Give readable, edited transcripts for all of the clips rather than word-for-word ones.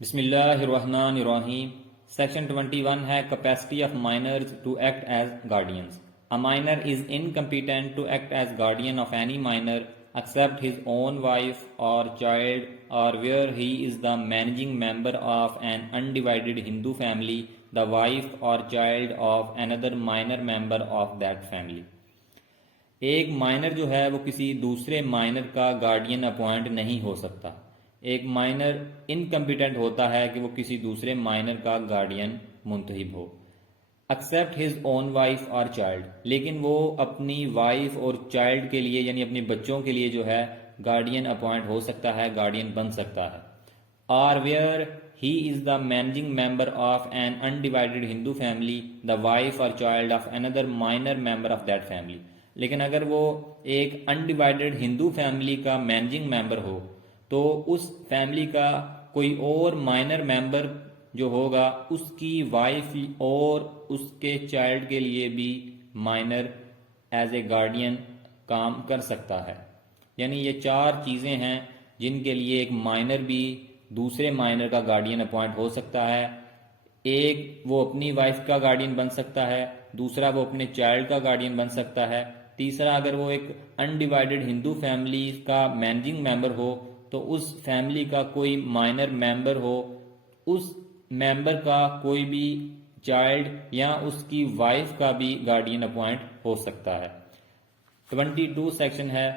بسم اللہ الرحمن الرحیم۔ سیکشن 21 ہے capacity of minors to act as guardians. A minor is incompetent to act as guardian of any minor except his own wife or child, or where he is the managing member of an undivided Hindu family, the wife or child of another minor member of that family. ایک minor جو ہے وہ کسی دوسرے minor کا guardian appoint نہیں ہو سکتا۔ ایک مائنر انکمپیٹنٹ ہوتا ہے کہ وہ کسی دوسرے مائنر کا گارڈین منتخب ہو، accept his own wife or child, لیکن وہ اپنی وائف اور چائلڈ کے لیے یعنی اپنے بچوں کے لیے جو ہے گارڈین اپوائنٹ ہو سکتا ہے، گارڈین بن سکتا ہے۔ اور where he is the managing member of an undivided Hindu family, the wife or child of under minor member of that family, لیکن اگر وہ ایک انڈیوائڈیڈ ہندو فیملی کا مینجنگ ممبر ہو تو اس فیملی کا کوئی اور مائنر ممبر جو ہوگا اس کی وائف اور اس کے چائلڈ کے لیے بھی مائنر ایز اے گارڈین کام کر سکتا ہے۔ یعنی یہ چار چیزیں ہیں جن کے لیے ایک مائنر بھی دوسرے مائنر کا گارڈین اپوائنٹ ہو سکتا ہے۔ ایک وہ اپنی وائف کا گارڈین بن سکتا ہے، دوسرا وہ اپنے چائلڈ کا گارڈین بن سکتا ہے، تیسرا اگر وہ ایک انڈیوائڈیڈ ہندو فیملی کا مینجنگ ممبر ہو تو اس فیملی کا کوئی مائنر ممبر ہو، اس ممبر کا کوئی بھی چائلڈ یا اس کی وائف کا بھی گارڈین اپوائنٹ ہو سکتا ہے۔ 22 سیکشن ہے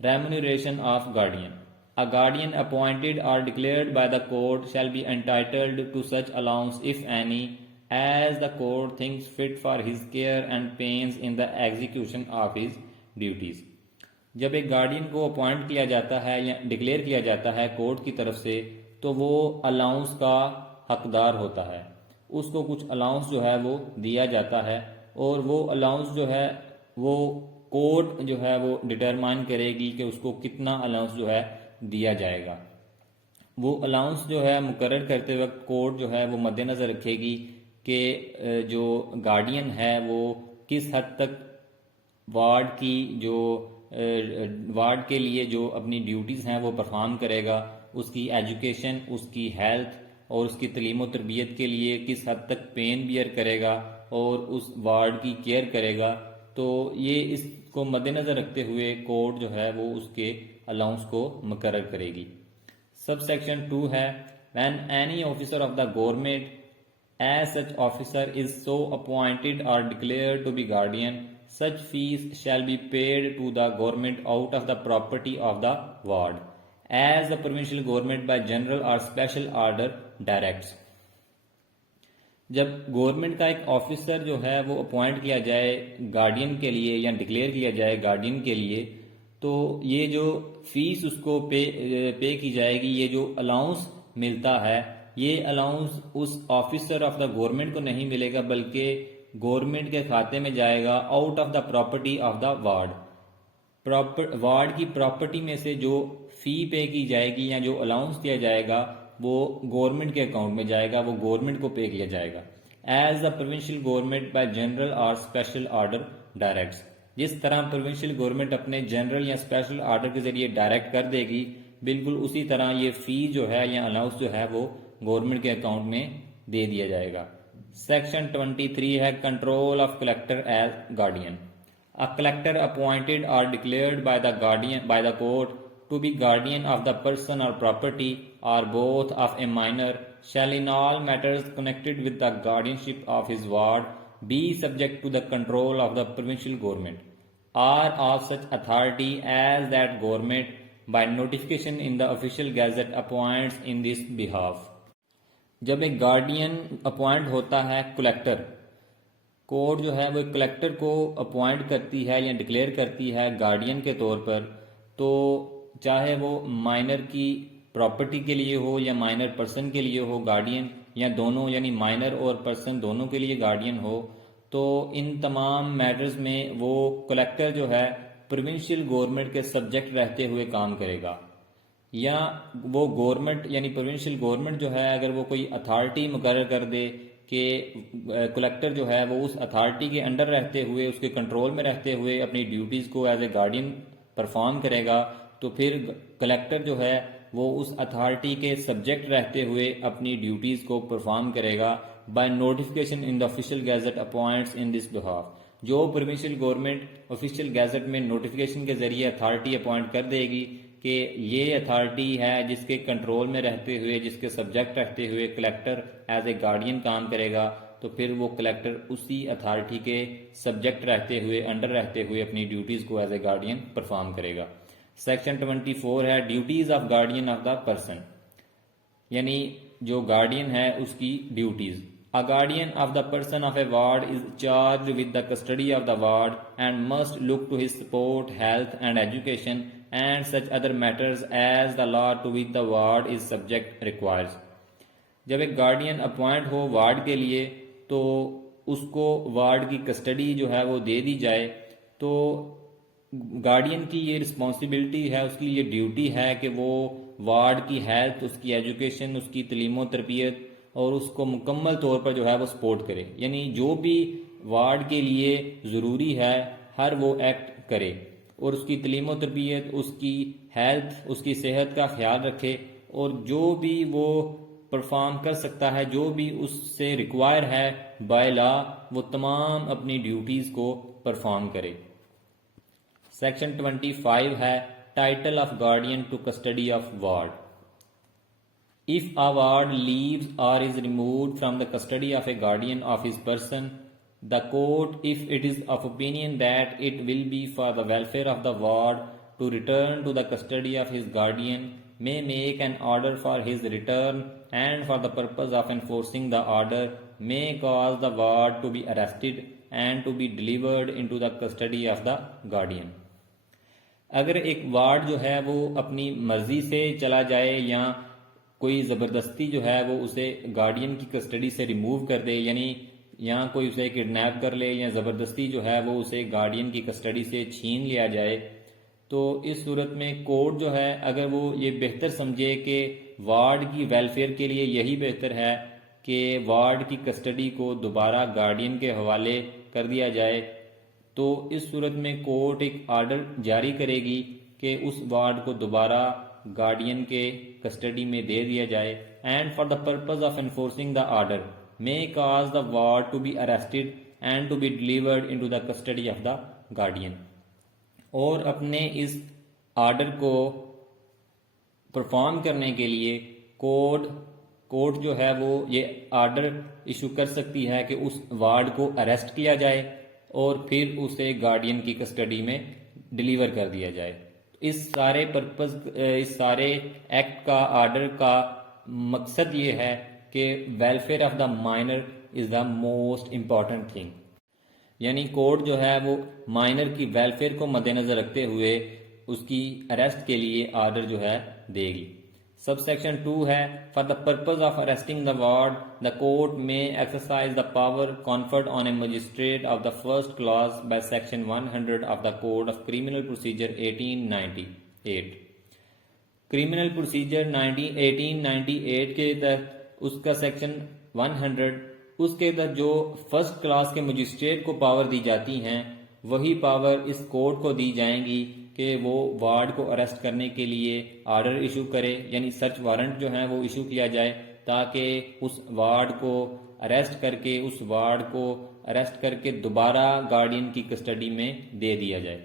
remuneration of guardian. A guardian appointed or declared by the court shall be entitled to such allowance, if any, as the court thinks fit for his care and pains in the execution of his duties. جب ایک guardian کو appoint کیا جاتا ہے یا declare کیا جاتا ہے کورٹ کی طرف سے تو وہ الاؤنس کا حقدار ہوتا ہے، اس کو کچھ الاؤنس جو ہے وہ دیا جاتا ہے، اور وہ الاؤنس جو ہے وہ کورٹ جو ہے وہ ڈٹرمائن کرے گی کہ اس کو کتنا الاؤنس جو ہے دیا جائے گا۔ وہ الاؤنس جو ہے مقرر کرتے وقت کورٹ جو ہے وہ مد نظر رکھے گی کہ جو گارڈین ہے وہ کس حد تک وارڈ کی جو وارڈ کے لیے جو اپنی ڈیوٹیز ہیں وہ پرفارم کرے گا، اس کی ایجوکیشن، اس کی ہیلتھ اور اس کی تعلیم و تربیت کے لیے کس حد تک پین بیئر کرے گا اور اس وارڈ کی کیئر کرے گا۔ تو یہ اس کو مد نظر رکھتے ہوئے کورٹ جو ہے وہ اس کے الاؤنس کو مقرر کرے گی۔ سب سیکشن 2 ہے when any officer of the government as such officer is so appointed or declared to be guardian, such fees shall be paid to the government out of the property of the ward as the provincial government by general or special order directs. جب government کا ایک officer جو ہے وہ appoint کیا جائے guardian کے لیے یا ڈکلیئر کیا جائے گارڈین کے لیے تو یہ جو فیس اس کو پے کی جائے گی، یہ جو الاؤنس ملتا ہے یہ الاؤنس اس آفیسر آف دا گورنمنٹ کو نہیں ملے گا بلکہ گورنمنٹ کے کھاتے میں جائے گا out of the property of the ward. Ward کی پراپرٹی میں سے جو فی پے کی جائے گی یا جو الاؤنس دیا جائے گا وہ گورنمنٹ کے اکاؤنٹ میں جائے گا، وہ گورنمنٹ کو پے کیا جائے گا۔ As the provincial government by general or special order directs, جس طرح پروونشل گورنمنٹ اپنے جنرل یا اسپیشل آرڈر کے ذریعے ڈائریکٹ کر دے گی، بالکل اسی طرح یہ فی جو ہے یا الاؤنس جو ہے وہ گورنمنٹ کے اکاؤنٹ میں دے دیا جائے گا۔ سیکشن 23 ہے control of collector as guardian. A collector appointed or declared by the court to be guardian of the person or property or both of a minor shall in all matters connected with the guardianship of his ward be subject to the control of the provincial government or of such authority as that government by notification in the official gazette appoints in this behalf. جب ایک guardian appoint ہوتا ہے collector, court جو ہے وہ collector کو appoint کرتی ہے یا ڈکلیئر کرتی ہے گارڈین کے طور پر، تو چاہے وہ مائنر کی پراپرٹی کے لیے ہو یا مائنر پرسن کے لیے ہو گارڈین، یا دونوں یعنی مائنر اور پرسن دونوں کے لیے گارڈین ہو، تو ان تمام میٹرز میں وہ کلیکٹر جو ہے پروونشل گورنمنٹ کے سبجیکٹ رہتے ہوئے کام کرے گا، یا وہ گورنمنٹ یعنی پروونشل گورنمنٹ جو ہے اگر وہ کوئی اتھارٹی مقرر کر دے کہ کلیکٹر جو ہے وہ اس اتھارٹی کے انڈر رہتے ہوئے اس کے کنٹرول میں رہتے ہوئے اپنی ڈیوٹیز کو ایز اے گارڈین پرفارم کرے گا، تو پھر کلیکٹر جو ہے وہ اس اتھارٹی کے سبجیکٹ رہتے ہوئے اپنی ڈیوٹیز کو پرفارم کرے گا by notification in the official gazette appoints in this behalf. جو پروونشل گورنمنٹ آفیشیل گیزٹ میں نوٹیفیکیشن کے ذریعے اتھارٹی اپوائنٹ کر دے گی کہ یہ اتھارٹی ہے جس کے کنٹرول میں رہتے ہوئے, جس کے سبجیکٹ رہتے ہوئے کلیکٹر ایز اے گارڈین کام کرے گا, تو پھر وہ کلیکٹر اسی اتھارٹی کے سبجیکٹ رہتے ہوئے, انڈر رہتے ہوئے اپنی ڈیوٹیز کو ایز اے گارڈین پرفارم کرے گا. سیکشن 24 ہے duties of guardian of the person, یعنی جو گارڈین ہے اس کی duties. A guardian of the person of a ward is charged with the custody of the ward and must look to his support, health and education and such other matters as the law to which the ward is subject requires. جب ایک guardian appoint ہو ward کے لیے تو اس کو ward کی custody جو ہے وہ دے دی جائے. تو گارڈین کی یہ رسپانسبلٹی ہے, اس کی یہ ڈیوٹی ہے کہ وہ وارڈ کی ہیلتھ, اس کی ایجوکیشن, اس کی تعلیم و تربیت اور اس کو مکمل طور پر جو ہے وہ سپورٹ کرے. یعنی جو بھی وارڈ کے لیے ضروری ہے ہر وہ ایکٹ کرے اور اس کی تعلیم و تربیت, اس کی ہیلتھ, اس کی صحت کا خیال رکھے, اور جو بھی وہ پرفارم کر سکتا ہے, جو بھی اس سے ریکوائر ہے بائی لا, وہ تمام اپنی ڈیوٹیز کو پرفارم کرے. سیکشن 25 ہے title of guardian to custody of ward. If a ward leaves or is removed from the custody of a guardian of his person, the court, if it is of opinion that it will be for the welfare of the ward to return to the custody of his guardian, may make an order for his return and for the purpose of enforcing the order may cause the ward to be arrested and to be delivered into the custody of the guardian. اگر ایک ward جو ہے وہ اپنی مرضی سے چلا جائے یا کوئی زبردستی جو ہے وہ اسے گارڈین کی کسٹڈی سے ریموو کر دے, یعنی یا کوئی اسے کڈنیپ کر لے یا زبردستی جو ہے وہ اسے گارڈین کی کسٹڈی سے چھین لیا جائے, تو اس صورت میں کورٹ جو ہے اگر وہ یہ بہتر سمجھے کہ وارڈ کی ویلفیئر کے لیے یہی بہتر ہے کہ وارڈ کی کسٹڈی کو دوبارہ گارڈین کے حوالے کر دیا جائے, تو اس صورت میں کورٹ ایک آرڈر جاری کرے گی کہ اس وارڈ کو دوبارہ گارڈین کے کسٹڈی میں دے دیا جائے. And for the purpose of enforcing the order may cause the ward to be arrested and to be delivered into the custody of the guardian. اور اپنے اس آرڈر کو پرفارم کرنے کے لیے کورٹ جو ہے وہ یہ آرڈر ایشو کر سکتی ہے کہ اس وارڈ کو اریسٹ کیا جائے اور پھر اسے گارڈین کی کسٹڈی میں ڈیلیور کر دیا جائے. اس سارے ایکٹ کا آرڈر کا مقصد یہ ہے کہ welfare of the minor is the most important thing, یعنی کورٹ جو ہے وہ مائنر کی ویلفیئر کو مد نظر رکھتے ہوئے اس کی اریسٹ کے لیے آرڈر جو ہے دے گی. سب سیکشن 2 ہے for the purpose of arresting the ward the court میں exercise the power conferred on a magistrate of the first class by section 100 of the code of criminal procedure 1898. Criminal procedure 1898 کے تحت اس کا section 100 اس کے تحت جو first class کے magistrate کو power دی جاتی ہیں وہی پاور اس کورٹ کو دی جائیں گی کہ وہ وارڈ کو اریسٹ کرنے کے لیے آرڈر ایشو کرے, یعنی سرچ وارنٹ جو ہے وہ ایشو کیا جائے تاکہ اس وارڈ کو اریسٹ کر کے دوبارہ گارڈین کی کسٹڈی میں دے دیا جائے.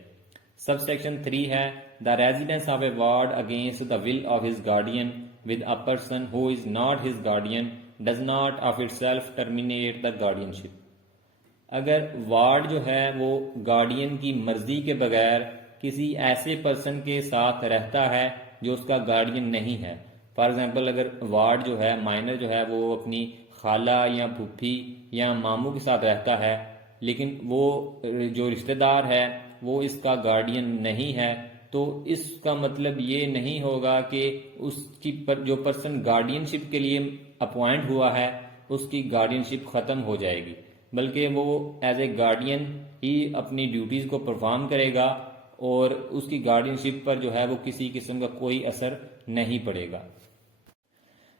سب سیکشن 3 ہے the residence of a ward against the will of his guardian with a person who is not his guardian does not of itself terminate the guardianship. اگر ward جو ہے وہ guardian کی مرضی کے بغیر کسی ایسے پرسن کے ساتھ رہتا ہے جو اس کا گارڈین نہیں ہے, فار ایگزامپل اگر وارڈ جو ہے مائنر جو ہے وہ اپنی خالہ یا پھوپھی یا ماموں کے ساتھ رہتا ہے لیکن وہ جو رشتہ دار ہے وہ اس کا گارڈین نہیں ہے, تو اس کا مطلب یہ نہیں ہوگا کہ اس کی جو پرسن گارڈین شپ کے لیے اپوائنٹ ہوا ہے اس کی گارڈین شپ ختم ہو جائے گی, بلکہ وہ ایز اے گارڈین ہی اپنی ڈیوٹیز کو پرفارم کرے گا اور اس کی گارڈین شپ پر جو ہے وہ کسی قسم کا کوئی اثر نہیں پڑے گا.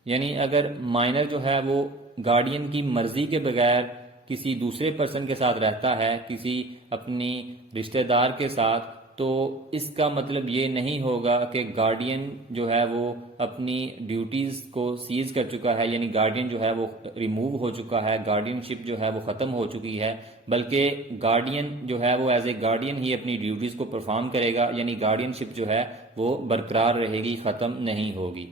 یعنی اگر مائنر جو ہے وہ گارڈین کی مرضی کے بغیر کسی دوسرے پرسن کے ساتھ رہتا ہے, کسی اپنی رشتہ دار کے ساتھ, تو اس کا مطلب یہ نہیں ہوگا کہ گارڈین جو ہے وہ اپنی ڈیوٹیز کو سیز کر چکا ہے، یعنی گارڈین جو ہے وہ ریموو ہو چکا ہے، گارڈین شپ جو ہے وہ ختم ہو چکی ہے، بلکہ گارڈین جو ہے وہ ایز اے گارڈین ہی اپنی ڈیوٹیز کو پرفارم کرے گا، یعنی گارڈین شپ جو ہے وہ برقرار رہے گی، ختم نہیں ہوگی۔